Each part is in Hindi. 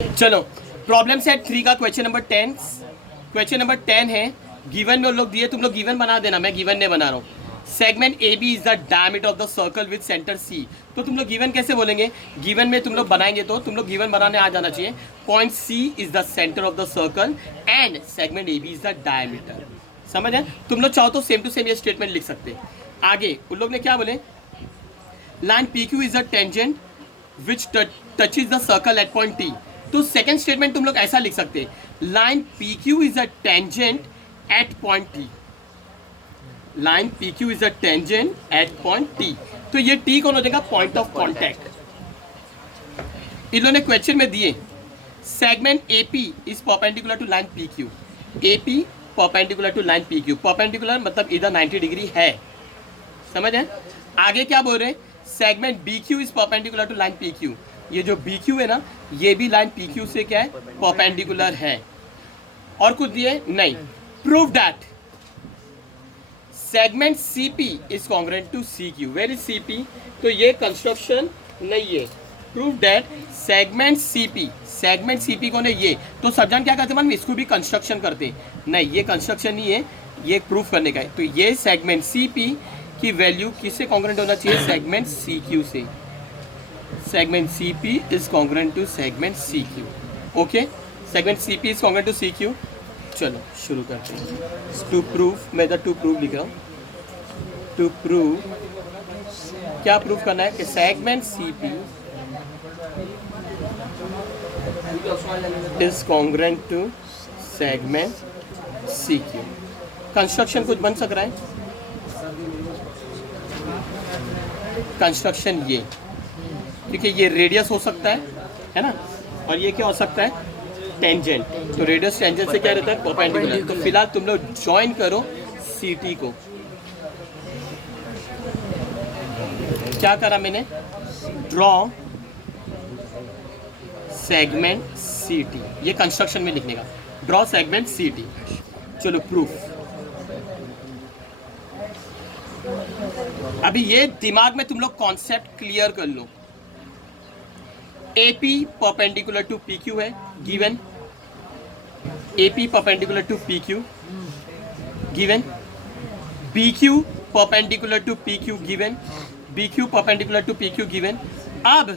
चलो प्रॉब्लम सेट 3 का क्वेश्चन नंबर 10। क्वेश्चन नंबर 10 है, गिवन में लोग दिए, तुम लोग गिवन बना देना, मैं गिवन नहीं बना रहा हूँ। Segment A B is the diameter of the circle with centre C. तो तुम लोग गिवन कैसे बोलेंगे? गिवन में तुम लोग बनाएंगे तो तुम लोग गिवन बनाने आ जाना चाहिए। Point C is the centre of the circle and segment A B is the diameter. समझ है? तुम लोग चाहो तो सेम टू सेम ये स्टेटमेंट लिख सकते हैं। आगे उन लोग ने क्या बोले, line P Q is the tangent which touches the circle at point T. तो सेकेंड स्टेटमेंट तुम लोग ऐसा लिख सकते हैं, line P Q is a tangent at point T. Line P Q is a tangent at point T. तो ये टी कौन हो जाएगा? Point of contact. इन्होंने क्वेश्चन में दिए segment AP is perpendicular to line P Q. AP perpendicular to line P Q. Perpendicular मतलब इधर 90 डिग्री है। समझ है? आगे क्या बोल रहे हैं, segment B Q is perpendicular to line P Q. ये जो बी क्यू है ना, ये भी लाइन पी क्यू से क्या है? परपेंडिकुलर है। और कुछ दिए नहीं। Prove that segment C P is congruent to C Q. Where is C P? तो ये कंस्ट्रक्शन नहीं है। Prove that segment C P. Segment C P कौन है? ये। तो सज्जन क्या करते हैं, इसको भी कंस्ट्रक्शन करते नहीं, ये कंस्ट्रक्शन नहीं है, ये प्रूफ करने का है। तो ये सेगमेंट सी पी की वैल्यू किससे कॉन्ग्रुएंट होना चाहिए? सेगमेंट सी क्यू से। Segment C P is congruent to segment C Q. Okay, segment C P is congruent to C Q. चलो शुरू करते हैं। टू प्रूव, मैं इधर टू प्रूव लिख रहा हूँ। टू प्रूव, क्या प्रूव करना है कि segment C P is congruent to segment C Q. Construction कुछ बन सक रहा है? कंस्ट्रक्शन ये, क्योंकि ये रेडियस हो सकता है ना, और ये क्या हो सकता है? टेंजेंट। तो रेडियस टेंजेंट से क्या रहता है? परपेंडिकुलर। तो फिलहाल तुम लोग ज्वाइन करो सी टी को। क्या करा मैंने? Draw segment C T. ये कंस्ट्रक्शन में लिखने का, ड्रॉ सेगमेंट सी टी। चलो प्रूफ। अभी ये दिमाग में तुम लोग कॉन्सेप्ट क्लियर कर लो। AP परपेंडिकुलर टू PQ है, given. AP perpendicular to PQ, given. BQ perpendicular to PQ, given. BQ perpendicular to PQ, given. अब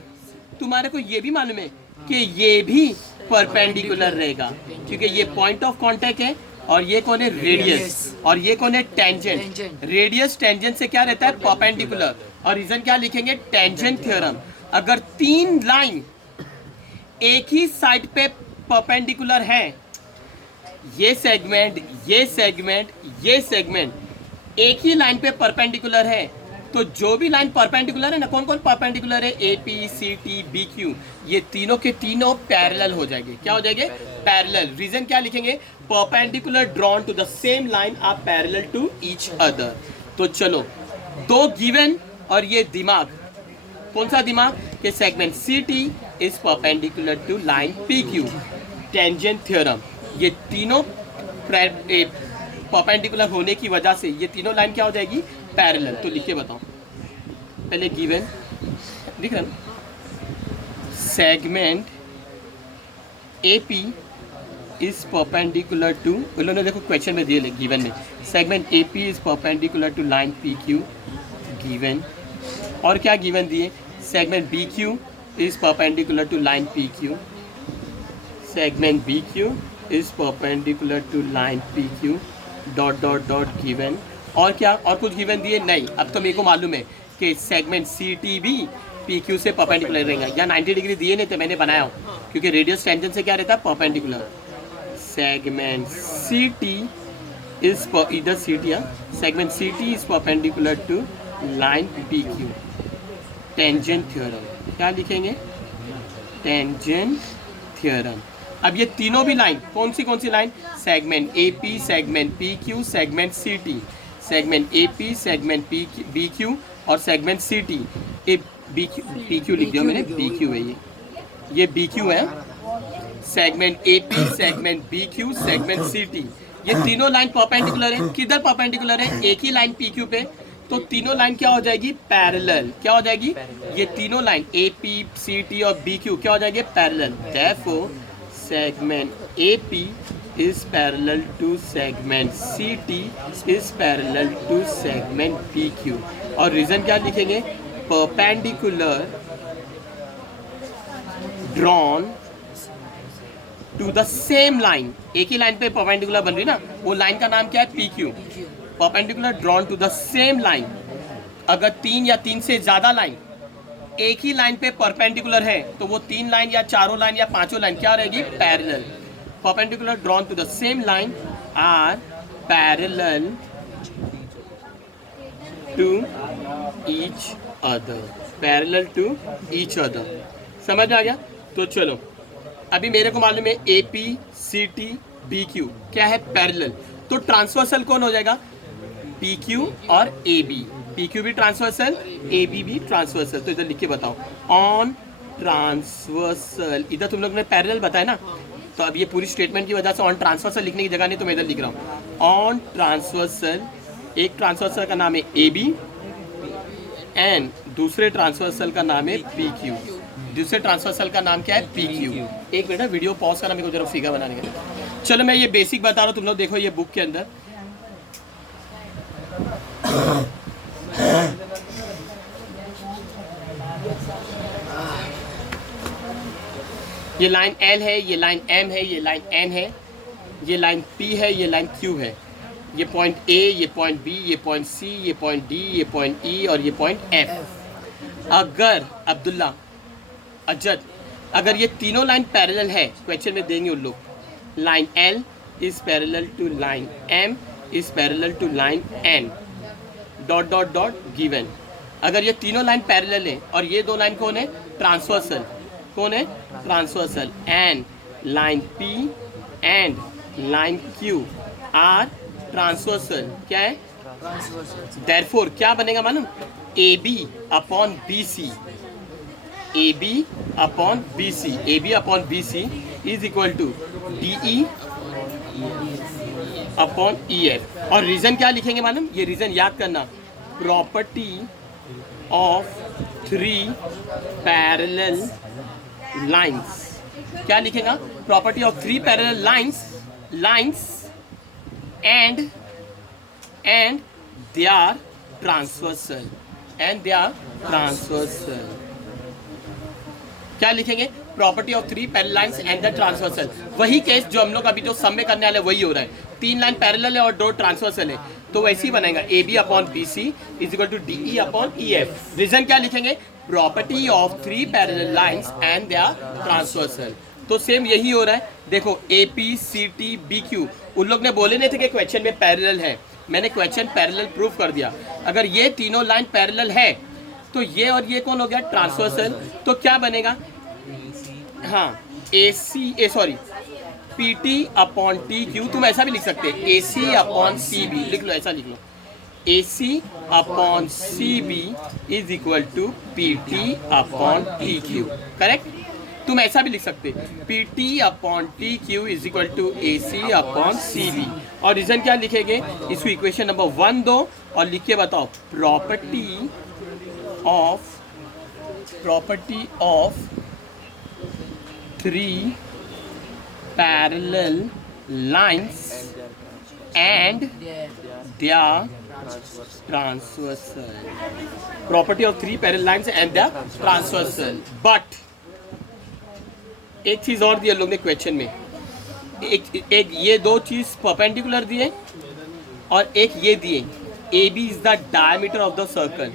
तुम्हारे को ये भी मालूम है कि ये भी परपेंडिकुलर रहेगा, क्योंकि ये पॉइंट ऑफ कांटेक्ट है और ये कौन है? रेडियस। और ये कौन है? टेंजेंट। रेडियस टेंजेंट से क्या रहता है? परपेंडिकुलर। और रीजन क्या लिखेंगे? Tangent theorem. अगर तीन लाइन एक ही साइड पे परपेंडिकुलर है, ये सेगमेंट, ये सेगमेंट, ये सेगमेंट एक ही लाइन पे परपेंडिकुलर है, तो जो भी लाइन परपेंडिकुलर है ना, कौन कौन परपेंडिकुलर है? A P, C T, B Q, ये तीनों के तीनों पैरेलल हो जाएंगे। क्या हो जाएंगे? पैरेलल। रीजन क्या लिखेंगे? Perpendicular drawn to the same line are parallel to each other. तो चलो, दो गिवन और ये दिमाग। कौन सा दिमाग? कि segment C T is perpendicular to line P Q. Tangent theorem. ये तीनों परपेंडिकुलर होने की वजह से ये तीनों लाइन क्या हो जाएगी? पैरेलल। तो लिख के बताओ पहले। गिवन दिख रहा ना, segment A P is perpendicular to, उन्होंने देखो क्वेश्चन में दिए गिवन में, segment A P is perpendicular to line P Q, given. और क्या गिवन दिए? Segment B Q is perpendicular to line P Q, segment B Q is perpendicular to line P Q, dot dot dot given. और क्या? और कुछ गिवन दिए? नहीं। अब तो मेरे को मालूम है कि सेगमेंट सी टी भी पी क्यू से परपेंडिकुलर रहेगा। या 90 डिग्री दिए नहीं थे, मैंने बनाया हूँ, क्योंकि रेडियस टेंजेंट से क्या रहता है? Perpendicular. Segment C T is इधर C T, segment C T is perpendicular to line P Q. Tangent theorem. क्या लिखेंगे? Tangent theorem. अब ये तीनों भी लाइन कौन सी line? Segment A P, segment P Q, segment C T. Segment A P, segment B Q और segment C T. P Q लिख दिया मैंने, बी क्यू है ये बी क्यू है। Segment A P, segment B Q, segment C T, ये तीनों लाइन परपेंडिकुलर है। किधर परपेंडिकुलर है? एक ही लाइन पी क्यू पे। तो तीनों लाइन क्या हो जाएगी? पैरेलल। क्या हो जाएगी? ये तीनों line A P C T और बी क्यू क्या हो जाएंगे? Parallel. Therefore segment A P is parallel to segment C T is parallel to segment B Q. और रीजन क्या लिखेंगे? Perpendicular drawn to the same line. एक ही लाइन पे परपेंडिकुलर बन रही ना, वो लाइन का नाम क्या है? P Q. Perpendicular drawn to the same line. अगर तीन या तीन से ज्यादा लाइन एक ही लाइन पे परपेंडिकुलर है तो वो तीन लाइन या चारों लाइन या पांचों लाइन क्या रहेगी? Parallel. Perpendicular drawn to the same line are parallel to each other. Parallel to each other. समझ में आ गया? तो चलो, अभी मेरे को मालूम है A P C T B Q क्या है? पैरेलल। तो ट्रांसवर्सल कौन हो जाएगा? पी क्यू और ए बी। पी क्यू भी ट्रांसवर्सल, ए बी भी ट्रांसवर्सल। तो इधर लिख के बताओ, ऑन ट्रांसवर्सल। इधर तुम लोग ने पैरेलल बताया ना, तो अब ये पूरी स्टेटमेंट की वजह से ऑन ट्रांसवर्सल लिखने की जगह नहीं तो मैं इधर लिख रहा हूँ ऑन ट्रांसवर्सल। एक ट्रांसवर्सल का नाम है ए बी एंड दूसरे ट्रांसवर्सल का नाम है पी क्यू। दूसरे ट्रांसवर्सल का नाम क्या है? P Q. एक मिनट वीडियो पॉज करना, मेरे को जरा फिगर बनाने के। चलो मैं ये बेसिक बता रहा हूँ, तुम लोग देखो ये बुक के अंदर। ये लाइन एल है, ये लाइन एम है, ये लाइन एन है, ये लाइन पी है, ये लाइन क्यू है। ये पॉइंट ए, ये पॉइंट बी, ये पॉइंट सी, ये पॉइंट डी, ये पॉइंट ई और ये पॉइंट एफ। अगर अब्दुल्ला अजद अगर ये तीनों लाइन पैरेलल है, क्वेश्चन में देंगे उन लोग, line L is parallel to line M is parallel to line N dot dot dot given. अगर ये तीनों लाइन पैरेलल है और ये दो लाइन कौन है? ट्रांसवर्सल। कौन है? Transversal. And line P and line Q are transversal. क्या है? देयरफॉर क्या बनेगा मालूम? A B upon B C. A B upon B C. A B upon B C is equal to D E upon E F. और रीजन क्या लिखेंगे मालूम? ये रीजन याद करना, property of three parallel lines. क्या लिखेगा? Property of three parallel lines and they are transversal. क्या लिखेंगे? Property of three parallel lines and the transversal. वही केस जो हम लोग अभी जो सम में करने वाले वही हो रहा है। तीन लाइन पैरेलल है और दो ट्रांसवर्सल है, तो वैसे ही बनेगा A B upon B C is equal to D E upon E F. Reason क्या लिखेंगे? Property of three parallel lines and they are transversal. तो सेम यही हो रहा है। देखो A P C T B Q, उन लोग ने बोले नहीं थे कि क्वेश्चन में पैरेलल है, मैंने क्वेश्चन पैरेलल प्रूफ कर दिया। अगर ये तीनों लाइन पैरेलल है तो ये और ये कौन हो गया? ट्रांसवर्सल। तो क्या बनेगा? हाँ, A C A sorry P T upon T Q. तुम ऐसा भी लिख सकते हैं, ए सी अपॉन सी बी। लिख लो, ऐसा लिख लो, A C upon C B is equal to P T upon T Q. Correct? तुम ऐसा भी लिख सकते, P T upon T Q is equal to A C upon C B. और रीजन क्या लिखेंगे? इसको इक्वेशन नंबर 1 दो और लिख के बताओ, property of three parallel lines and their transversal. Property of three parallel lines and their transversal. But एक चीज और दिया लोग ने क्वेश्चन में, एक ये दो चीज परपेंडिकुलर दिए और एक ये दिए, A B is the diameter of the circle.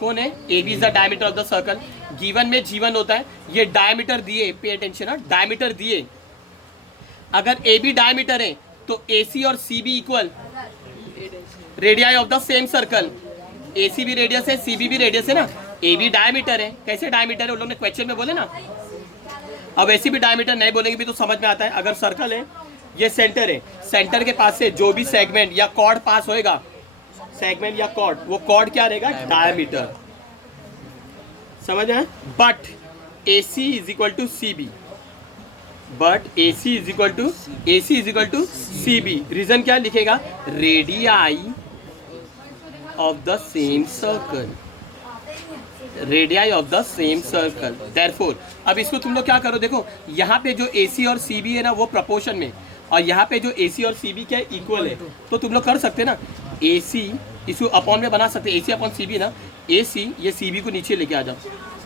कौन है? A B is the diameter of the circle. Given में जीवन होता है, ये डायमीटर दिए, पे अटेंशन है, डायमीटर दिए। अगर ए बी डायमीटर है तो ए सी और C B equal radii of the same circle. A C भी रेडियस है, सी बी भी रेडियस है ना। ए बी डायमीटर है, कैसे डायमीटर है उन लोगों ने क्वेश्चन में बोले ना। अब ऐसी भी डायमीटर नहीं बोलेंगे भी तो समझ में आता है। अगर सर्कल है, ये सेंटर है, सेंटर के पास से जो भी सेगमेंट या कॉर्ड पास होएगा, सेगमेंट या कॉर्ड, वो कॉर्ड क्या रहेगा? डायमीटर। समझ आए? But A C is equal to C B, but A C is equal to C B. Reason क्या लिखेगा? Radii of the same circle, radii of the same circle. Therefore अब इसको तुम लोग क्या करो, देखो यहाँ पे जो AC और CB है ना वो प्रपोर्शन में, और यहाँ पे जो AC और CB क्या है, इक्वल है। तो तुम लोग कर सकते ना, AC इसको अपॉन में बना सकते, AC अपॉन CB ना, AC ये CB को नीचे लेके आ जाओ,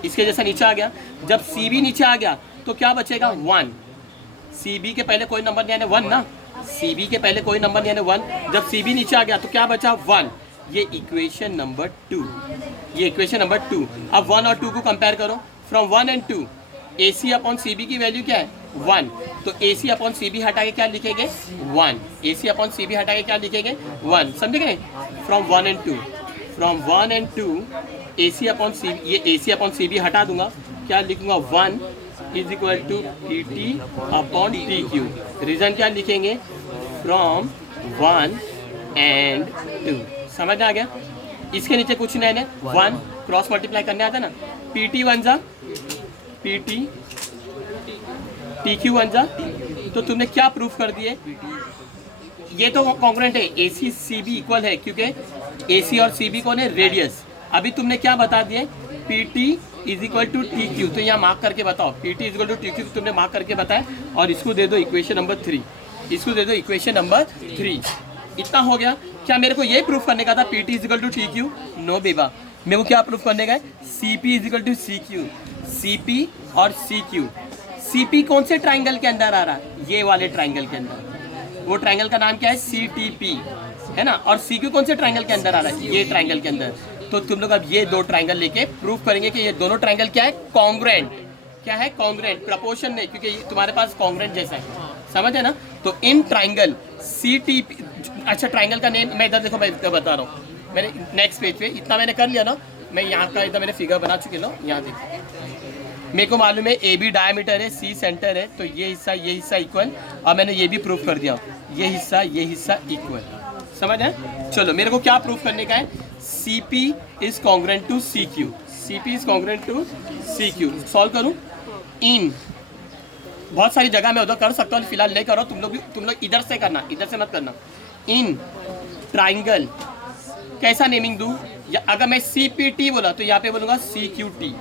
इसके जैसा नीचे आ गया। जब CB नीचे आ गया तो क्या बचेगा, 1। CB के पहले कोई नंबर नहीं आने, 1 ना, CB के पहले कोई नंबर नहीं आने, 1। जब CB नीचे आ गया तो क्या बचा, 1। ये इक्वेशन नंबर 2, ये इक्वेशन नंबर 2। अब 1 और 2 को कंपेयर करो, from 1 and 2 AC upon CB की वैल्यू क्या है, 1। तो AC अपॉन CB हटा के क्या लिखेंगे, 1। AC अपॉन CB हटा के क्या लिखेंगे, 1। समझे गए, from 1 and 2, from 1 and 2 AC upon CB, ये AC अपॉन CB हटा दूंगा, क्या लिखूंगा, 1 is equal to PT upon TQ। Reason क्या लिखेंगे, फ्रॉम 1 एंड 2। समझ आ गया। इसके नीचे कुछ नहीं है, 1 क्रॉस मल्टीप्लाई करने आता ना, PT 1 जा PT, TQ 1 जा, तो तुमने क्या प्रूफ कर दिए, ये तो कॉन्ग्रुएंट है, AC CB इक्वल है, क्योंकि AC और CB कौन है, रेडियस। अभी तुमने क्या बता दिए, PT is equal to TQ, तो यहाँ मार्क करके बताओ, PT is equal to TQ तुमने मार्क करके बताया, और इसको दे दो इक्वेशन नंबर 3, इसको दे दो इक्वेशन नंबर 3। इतना हो गया। क्या मेरे को ये प्रूफ करने का था PT is equal to TQ, no बेबा, मेरे को क्या प्रूफ करने का है, CP is equal to CQ। CP और CQ, CP कौन से ट्राइंगल के अंदर आ रहा है, ये वाले ट्राइंगल के अंदर, वो ट्राइंगल का नाम क्या है, CTP है ना, और CQ कौन से ट्राइंगल के अंदर आ रहा है, ये ट्राइंगल के अंदर। तो तुम लोग अब ये दो ट्राइंगल लेके प्रूफ करेंगे कि ये दोनों ट्राइंगल क्या है, कॉन्ग्रुएंट। क्या है, कॉन्ग्रुएंट, प्रपोर्शन नहीं, क्योंकि तुम्हारे पास कॉन्ग्रुएंट जैसा है, समझ है ना। तो इन ट्राइंगल CTP, अच्छा ट्राइंगल का नेम मैं इधर देखो, मैं इधर बता रहा हूँ, मैंने नेक्स्ट पेज पे इतना मैंने कर लिया ना, मैं यहाँ का इधर मैंने फिगर बना चुके ना, यहाँ देखो मेरे को मालूम है AB डायमीटर है, C सेंटर है, तो ये हिस्सा इक्वल, और मैंने ये भी प्रूफ कर दिया, ये हिस्सा इक्वल। समझ है। चलो मेरे को क्या प्रूफ करने का है, CP is congruent to CQ, CP is congruent to CQ। Solve करूँ, इन बहुत सारी जगह मैं उधर कर सकता हूँ, फिलहाल नहीं करो, तुम लोग इधर से करना, इधर से मत करना। इन ट्राइंगल कैसा नेमिंग दूँ, या अगर मैं CPT बोला तो यहाँ पे बोलूँगा CQT,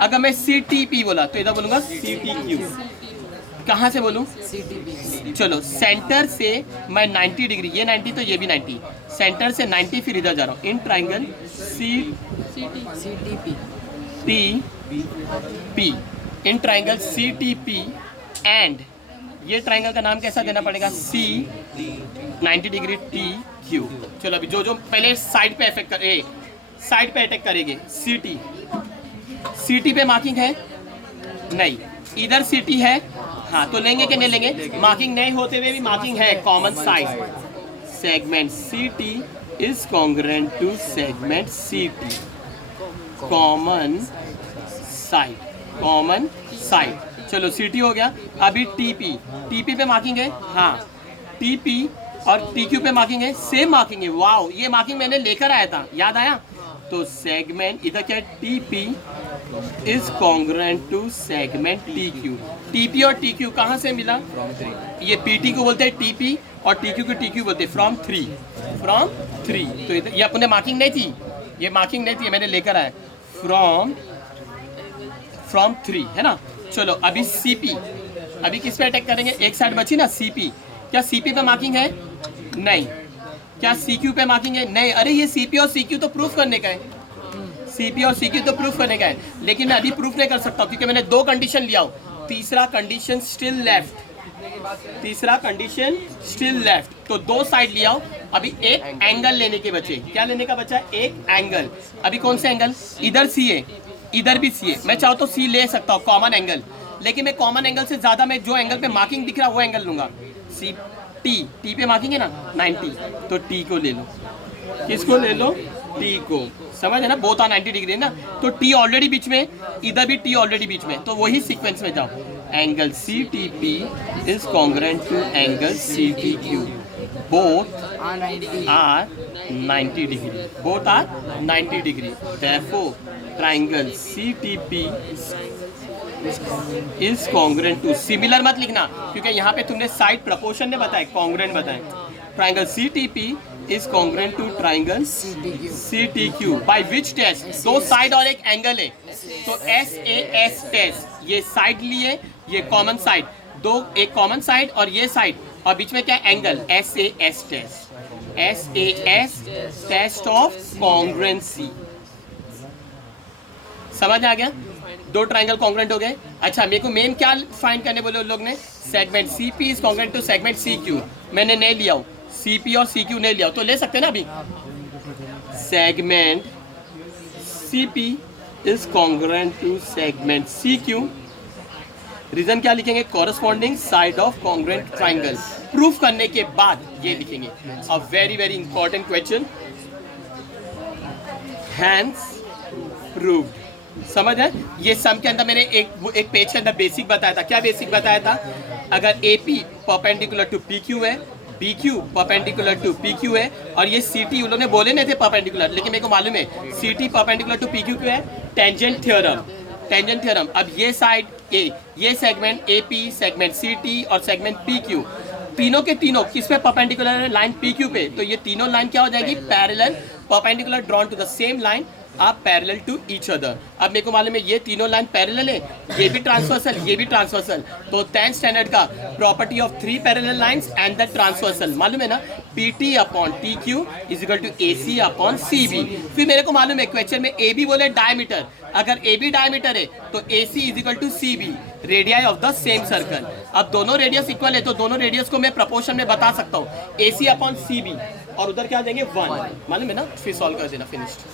अगर मैं CTP बोला तो इधर बोलूँगा CTQ। कहाँ से बोलूँ, चलो सेंटर से मैं 90 डिग्री, ये 90 तो ये भी 90, सेंटर से 90 फिर इधर जा रहा हूँ, in triangle CTP, in triangle CTP and ये ट्राइंगल का नाम कैसा देना पड़ेगा, C 90 डिग्री TQ। चलो अभी जो पहले साइड पे अफेक्ट करे, साइड पे अटैक करेंगे, CT पे मार्किंग है नहीं, इधर CT है, हाँ तो लेंगे कि नहीं लेंगे, मार्किंग नहीं होते हुए भी मार्किंग है, common side, segment CT is congruent to segment CT, common side. चलो CT हो गया। अभी TP पे मार्किंग है, हाँ TP और TQ पे मार्किंग है, सेम मार्किंग है, वाओ ये मार्किंग मैंने लेकर आया था, याद आया। तो सेगमेंट इधर क्या है, TP is congruent to segment TQ। TP और TQ कहाँ से मिला, ये PT को बोलते हैं TP और TQ को TQ बोलते हैं, फ्रॉम 3। तो ये अपने मार्किंग नहीं थी, ये मार्किंग नहीं थी, मैंने लेकर आया, फ्रॉम 3 है ना। चलो अभी CP, अभी किस पे अटैक करेंगे, एक साइड बची ना CP, क्या CP पे मार्किंग है नहीं, क्या CQ पे मार्किंग है नहीं, अरे ये CP और CQ तो प्रूफ करने का है, CP और CQ तो प्रूफ करने का है, लेकिन मैं अभी प्रूफ नहीं कर सकता क्योंकि मैंने दो कंडीशन लिया हूँ, तीसरा कंडीशन स्टिल लेफ्ट, तो दो साइड लिया हूँ। अभी एक एंगल लेने के बचे, क्या लेने का बचा है, एक एंगल। अभी कौन सा एंगल, इधर C है, इधर भी C है, मैं चाहूँ तो C ले सकता हूँ, कॉमन एंगल, लेकिन मैं कॉमन एंगल से ज्यादा मैं जो एंगल पे मार्किंग दिख रहा है वो एंगल लूंगा। T पे मार्किंग है ना 90, तो T को ले लो, किसको ले लो, T को, समझ है ना, बोथ आर 90 डिग्री है ना, तो T ऑलरेडी बीच में, इधर भी T ऑलरेडी बीच में, तो वही सीक्वेंस में जाओ, angle CTP is congruent to angle CTQ, both are 90 degree, therefore triangle CTP is congruent to, similar मत लिखना क्योंकि यहाँ पे तुमने साइड प्रपोर्शन ने बताया, कॉन्ग्रुएंट बताया, triangle CTP is congruent to triangle CTQ by which test? दो साइड और एक एंगल है, तो SAS टेस्ट। ये साइड लिए, ये कॉमन साइड, दो एक कॉमन साइड और ये साइड, और बीच में क्या angle? SAS test. SAS test of congruency. समझ आ गया? दो ट्राइंगल कॉन्ग्रुएंट हो गए। अच्छा, मेरे को मेन क्या फाइंड करने बोले उन लोग ने? Segment CP is congruent to segment CQ। मैंने नहीं लिया हूँ, CP और CQ नहीं लिया हूँ, तो ले सकते हैं ना अभी। Segment CP is congruent to segment CQ। Reason क्या लिखेंगे? Corresponding side of congruent triangle. Proof करने के बाद ये लिखेंगे। A very very important question, hence proved. समझ है? ये सम के अंदर मैंने एक पेज के अंदर बेसिक बताया था। क्या बेसिक बताया था? अगर AP परपेंडिकुलर टू PQ है, PQ परपेंडिकुलर टू PQ है, और ये CT उन लोगों ने बोले नहीं थे परपेंडिकुलर, लेकिन मेरे को मालूम है CT परपेंडिकुलर टू PQ क्यों है? Tangent theorem. Tangent theorem. अब ये साइड A, ये सेगमेंट AP, सेगमेंट CT और सेगमेंट PQ, तीनों के तीनों किस पे परपेंडिकुलर है? लाइन PQ पे। तो ये तीनों लाइन क्या हो जाएगी? Parallel, perpendicular drawn to the same line, आप पैरेलल टू ईच अदर। अब मेरे को मालूम है ये तीनों लाइन पैरेलल है, ये भी ट्रांसवर्सल, ये भी ट्रांसवर्सल। तो 10th स्टैंडर्ड का property of 3 parallel lines and the transversal मालूम है ना? PT upon TQ is equal to AC upon CB। फिर मेरे को मालूम है क्वेश्चन में AB बोले डायमीटर, अगर AB डायमीटर है तो AC is equal to CB, radii of the same circle. अब दोनों रेडियस इक्वल है, तो दोनों रेडियस को मैं प्रपोर्शन में बता सकता हूँ, AC अपॉन CB, और उधर क्या देंगे 1, मालूम है ना? फिर सॉल्व कर देना, फिनिश्ड।